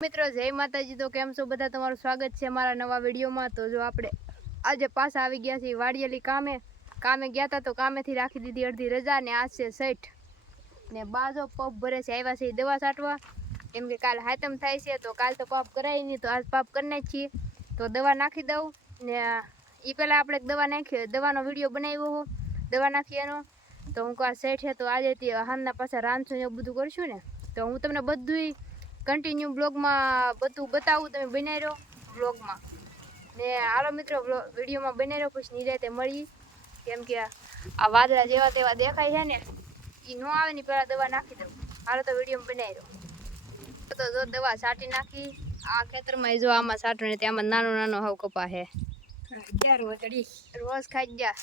મિત્રો જય માતાજી। તો કેમ છો બધા? તમારું સ્વાગત છે અમારા નવા વિડીયોમાં। તો જો આપણે આજે પાછા આવી ગયા છીએ વાડિયેલી કામે ગયા હતા તો કામેથી રાખી દીધી અડધી રજા ને આજ છે 6 ને બાજો પપ ભરે છે આવ્યા છે દવા છાંટવા કેમ કે કાલ હાતમ થાય છે તો કાલ તો પાપ કરાય નહીં તો આજ પાપ કરી નાખીએ તો દવા નાખી દઉં ને એ પહેલાં આપણે દવા નાખી દવાનો વિડીયો બનાવ્યો દવા નાખી એનો તો હું કાલ 6 છે તો આજે હાલના પાછા રાંધશું ને એવું બધું કરશું ને તો હું તમને બધું કન્ટિન્યુ બ્લોગમાં બધું બતાવું, તમે બનાવી રહ્યો બ્લોગમાં ને હાલો મિત્રો વિડીયોમાં બનાવી રહ્યો પછી નિરાતે મળી કેમ કે આ વાદળા જેવા તેવા દેખાય છે ને એ ન આવે ને પહેલાં દવા નાખી દઉં। હાલો તો વિડીયોમાં બનાવી રહ્યો તો જો દવા છાંટી નાખી આ ખેતરમાં જો આમાં છાંટો ને આમાં નાનો હાવ કપા છે રોજ ખાઈ ગયા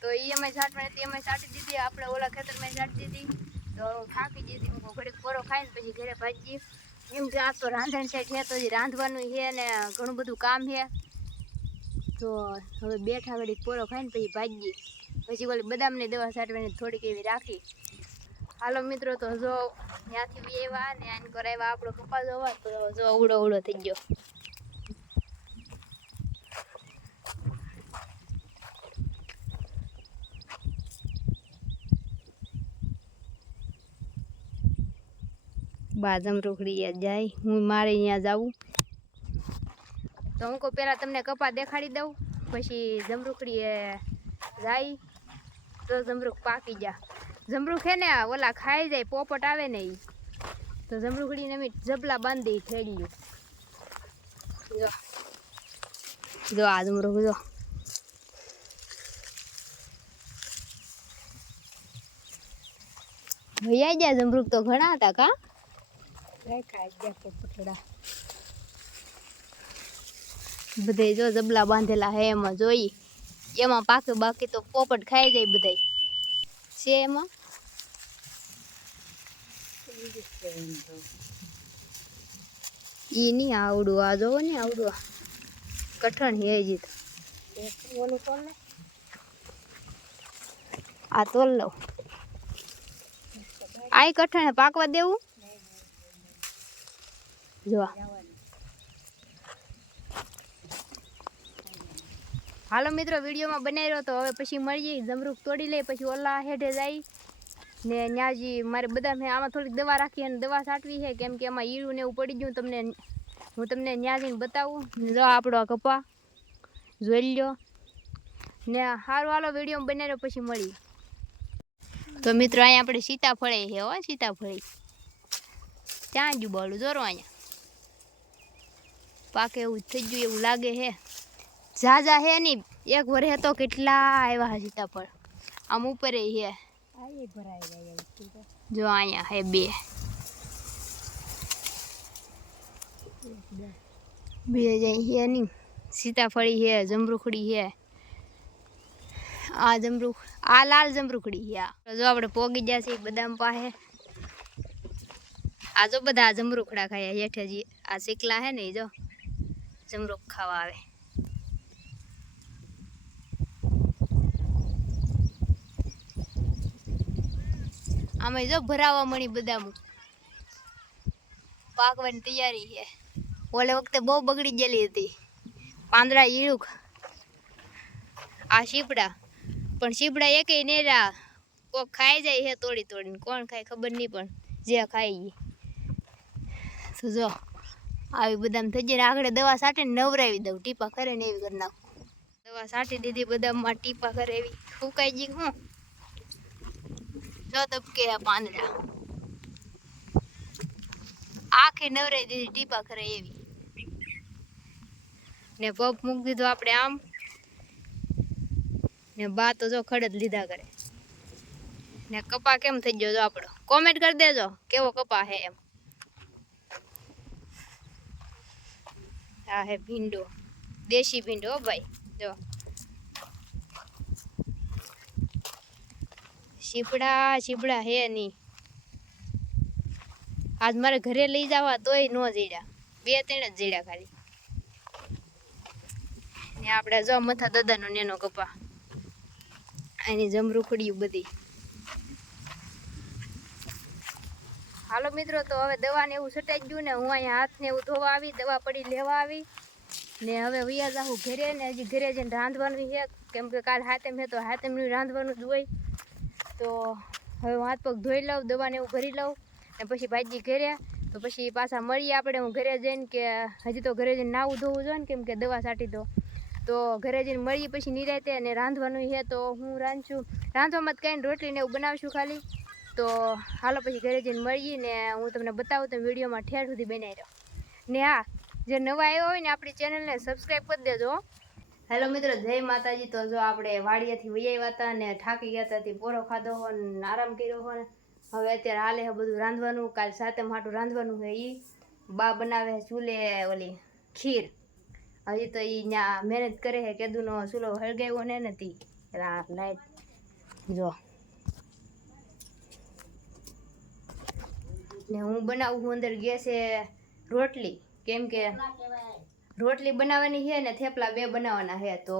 તો એ અમે છાંટવાની અમે છાંટી દીધી આપણે ઓલા ખેતરમાં છાંટી દીધી તો થાકી દીધી હું ઘડીક પોરો ખાઈને પછી ઘરે ભાજી એમ કે આ તો રાંધણ છે તો રાંધવાનું છે ને ઘણું બધું કામ છે તો હવે બેઠા ઘડીક પોરો ખાઈને પછી ભાજી પછી ઓલી બદામની દવા છાંટવાની થોડીક એવી રાખી। હાલો મિત્રો તો જો ત્યાંથી વેવા ને આન કરાવ્યા આપણો કપા જોવા તો જો અવડો થઈ ગયો। બાજમ રોકડી જાય હું મારે અહીંયા જાઉં તો હું કહું પહેલાં તમને કપા દેખાડી દઉં પછી જમરૂખડી જાય તો જમરૂખ પાકી જા જમરૂખ હે ને ઓલા ખાઈ જાય પોપટ આવે ને એ તો જમરૂખડીને અમે જબલા બાંધી થેડ્યું જો આ જમરૂખ જો ભૈયા ગયા જમરૂખ તો ઘણા હતા કા બધે જો જબલા બાંધેલા હે એમાં જોઈ એમાં પાકે બાકી તો પોપટ ખાઈ જાય બધા છે એમાં ઈ નહીં આવડું આ જોવો ને આવડું કઠણ હે હજી તો આ તોલ લઉં આ કઠણ પાકવા દેવું જો હાલો મિત્રો વિડીયોમાં બનાવી રહ્યો તો હવે પછી મળીએ જમરૂખ તોડી લે પછી ઓલા હેઠે જાય ને ન્યાજી મારે બધા મેં આમાં થોડીક દવા રાખી અને દવા છાંટવી છે કેમ કે એમાં ઈળું ને એવું પડી ગયું હું તમને ન્યાજીને બતાવું જો આપણો આ કપા જોઈ લ્યો ને સારું હાલો વિડીયોમાં બનાવી રહ્યો પછી મળીએ। તો મિત્રો અહીંયા આપણે સીતાફળે છે હો સીતાફળી ત્યાં જ બોલું જોરો અહીંયા પાકે એવું થઈ ગયું એવું લાગે છે ઝાઝા હે નહીં એક વરે તો કેટલા આવ્યા સીતાફળ આમ ઉપર છે જો અહીંયા હે બે જાય છે નહીં સીતાફળી છે જમરૂખડી છે આ જમરૂખ આ લાલ જમરૂખડી છે જો આપણે પોગી ગયા છે બદામ પાસે આ જો બધા જમરૂખડા ખાયા હેઠે જે આ શીકલા હે ને જો જમરૂખ ખાવા આવે આમાં જો ભરાવા મળી બદામ પાકવાની તૈયારી છે ઓલે વખતે બહુ બગડી ગયેલી હતી પાંદડા ઈળુક આ શીપડા પણ શીપડા એકેય નેરા કોક ખાઈ જાય છે તોડીને કોણ ખાય ખબર નહીં પણ જે ખાઈ તો જો આવી બદામ થઈ જાય આગળ દવા છાંટીને નવરાવી દઉં ટીપા કરે ને એવી કરી નાખું દવા છાંટી દીધી બદામમાં ટીપા કરે એવી ફૂંકાઈ ગઈ હું જો તબકે પાંદડા આખી નવરાઈ દીધી ટીપા કરે એવી ને પપ મૂકી દીધો આપણે આમ ને બા તો જો ખડ જ લીધા કરે ને કપા કેમ થઈ ગયો જો આપણો કોમેન્ટ કરી દેજો કેવો કપા હે એમ આ હે ભીંડો દેશી ભીંડો ભાઈ જો શીપડા હે નહીં. આજ મારે ઘરે લઈ જવા તોય ન જડ્યા, 2-3 જ જડ્યા ખાલી. ને આપણે જો મથા દાદાનો નેનો કપા, એની જમરૂ ખડ્યું બધી. હાલો મિત્રો, તો હવે દવાને એવું છટાઈ ગયું ને હું અહીંયા હાથને એવું ધોવા આવી, દવા પડી લેવા આવી ને હવે વૈયા જાઉં ઘરે. ને હજી ઘરે જઈને રાંધવાનું છે, કેમ કે કાલ હાતમ છે તો હાતમનું રાંધવાનું જ હોય. તો હવે હું હાથ પગ ધોઈ લઉં, દવાને એવું ભરી લઉં ને પછી ભાઈજી ઘરે. તો પછી પાછા મળીએ આપણે. હું ઘરે જઈને કે હજી તો ઘરે જઈને નાવું ધોવું જોઈએ ને, કેમ કે દવા છાંટી તો ઘરે જઈને મળીએ પછી નિરાતે. અને રાંધવાનું છે તો હું રાંધવામાં જ કાંઈ રોટલી ને એવું બનાવશું ખાલી. તો હાલો પછી ઘરે જઈને મળીએ ને હું તમને બતાવું. તો વિડીયોમાં ઠેર સુધી બનાવી રહ્યો ને. હા, જે નવા આવ્યો હોય ને આપણી ચેનલને સબસ્ક્રાઈબ કરી દેજો. હેલો મિત્રો, જય માતાજી. તો જો આપણે વાડિયાથી વહી આવ્યા હતા ને થાકી ગયા હતા, પોરો ખાધો હો ને આરામ કર્યો હો ને હવે અત્યારે હાલે છે બધું રાંધવાનું. કાલ સાતમ હાટું રાંધવાનું છે. એ બા બનાવે ચૂલે ઓલી ખીર. હજી તો એ ત્યાં મહેનત કરે છે, કેદુનો ચૂલો હળગાવ્યો ને નથી લાઈટ જો. ને હું બનાવું છું અંદર ગેસે રોટલી, કેમ કે રોટલી બનાવવાની છે ને થેપલા 2 બનાવવાના છે. તો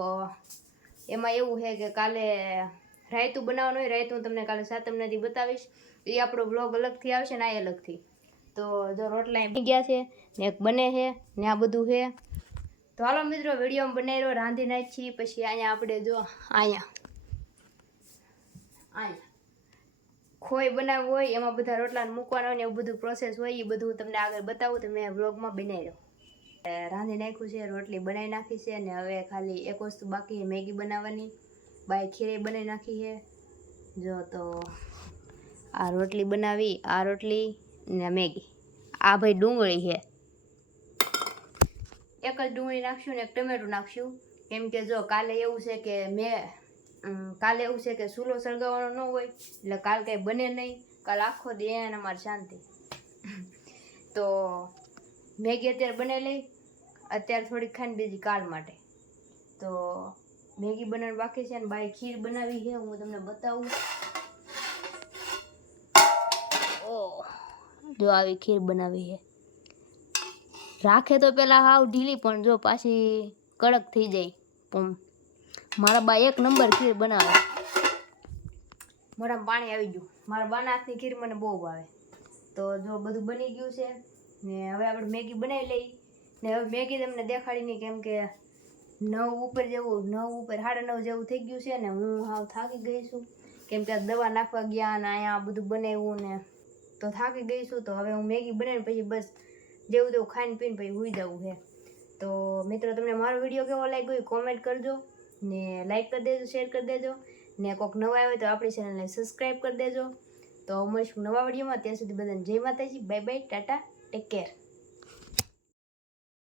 એમાં એવું છે કે કાલે રાયતું બનાવવાનું હોય. રાયતું તમને કાલે સાતમ નથી બતાવીશ, એ આપણો બ્લોગ અલગથી આવશે ને આ અલગથી. તો જો રોટલા બની ગયા છે ને એક બને છે ને આ બધું છે. તો હાલો મિત્રો, વિડીયોમાં બનાવી રહ્યો, રાંધી નાખી. પછી અહીંયા આપણે જો અહીંયા ખોઈ બનાવવું હોય, એમાં બધા રોટલાને મૂકવાના હોય ને એવું બધું પ્રોસેસ હોય. એ બધું તમને આગળ બતાવું. તો મેં બ્લોગમાં બનાવી રહ્યો. રાંધી નાખ્યું છે, રોટલી બનાવી નાખી છે ને હવે ખાલી એક વસ્તુ બાકી છે, મેગી બનાવવાની. બાય ખીરે બનાવી નાખી છે. જો તો આ રોટલી બનાવી, આ રોટલી ને મેગી. આ ભાઈ ડુંગળી છે, એક જ ડુંગળી નાખશું ને એક ટમેટું નાખશું. કેમ કે જો કાલે એવું છે કે ચૂલો સળગાવવાનો ન હોય એટલે કાલ કંઈ બને નહીં. કાલ આખો દી એને અમારે શાંતિ. તો મેગી અત્યારે બનાવી લઈ, અત્યારે થોડીક ખાઈને બીજી કાલ માટે. તો મેગી બનાવવાની બાકી છે ને બાય ખીર બનાવી છે, હું તમને બતાવું. ઓહ, જો આવી ખીર બનાવી છે. રાખે તો પેલા હાવ ઢીલી, પણ જો પાછી કડક થઈ જાય. પણ મારા બા 1 નંબર ખીર બનાવે. મોઢામાં પાણી આવી ગયું. મારા બાના હાથની ખીર મને બહુ ભાવે. તો જો બધું બની ગયું છે ને હવે આપણે મેગી બનાવી લઈ. ને હવે મેગી તમને દેખાડી નહીં, કેમ કે 9 ઉપર 9:30 જેવું થઈ ગયું છે ને હું હાવ થાકી ગઈ છું. કેમ કે દવા નાખવા ગયા અને અહીંયા બધું બનાવ્યું ને તો થાકી ગઈ છું. તો હવે હું મેગી બનાવીને પછી બસ જેવું તેવું ખાઈને પીને પછી સૂઈ જવું છે. તો મિત્રો, તમને મારો વિડીયો કેવો લાગ્યો એ કોમેન્ટ કરજો ને લાઈક કરી દેજો, શેર કરી દેજો ને કોઈક નવા આવે તો આપણી ચેનલને સબસ્ક્રાઈબ કરી દેજો. તો મળીશું નવા વિડીયોમાં. ત્યાં સુધી બધાને જય માતાજી, bye bye, Tata, take care.